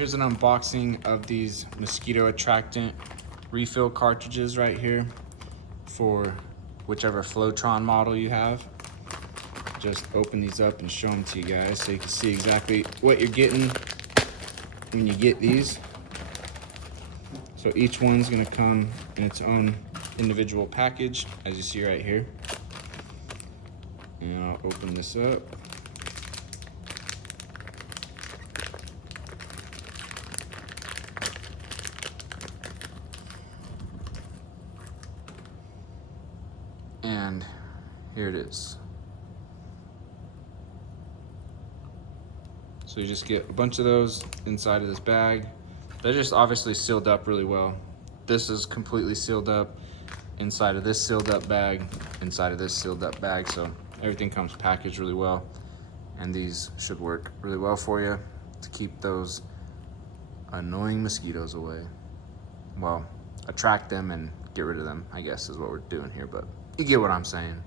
Here's an unboxing of these Mosquito Attractant refill cartridges right here for whichever Flowtron model you have. Just open these up and show them to you guys so you can see exactly what you're getting when you get these. So each one's gonna come in its own individual package, as you see right here. And I'll open this up. And here it is. So you just get a bunch of those inside of this bag. They're just obviously sealed up really well. This is completely sealed up inside of this sealed up bag, inside of this sealed up bag. So everything comes packaged really well. And these should work really well for you to keep those annoying mosquitoes away. Well, attract them and get rid of them, I guess is what we're doing here, but you get what I'm saying.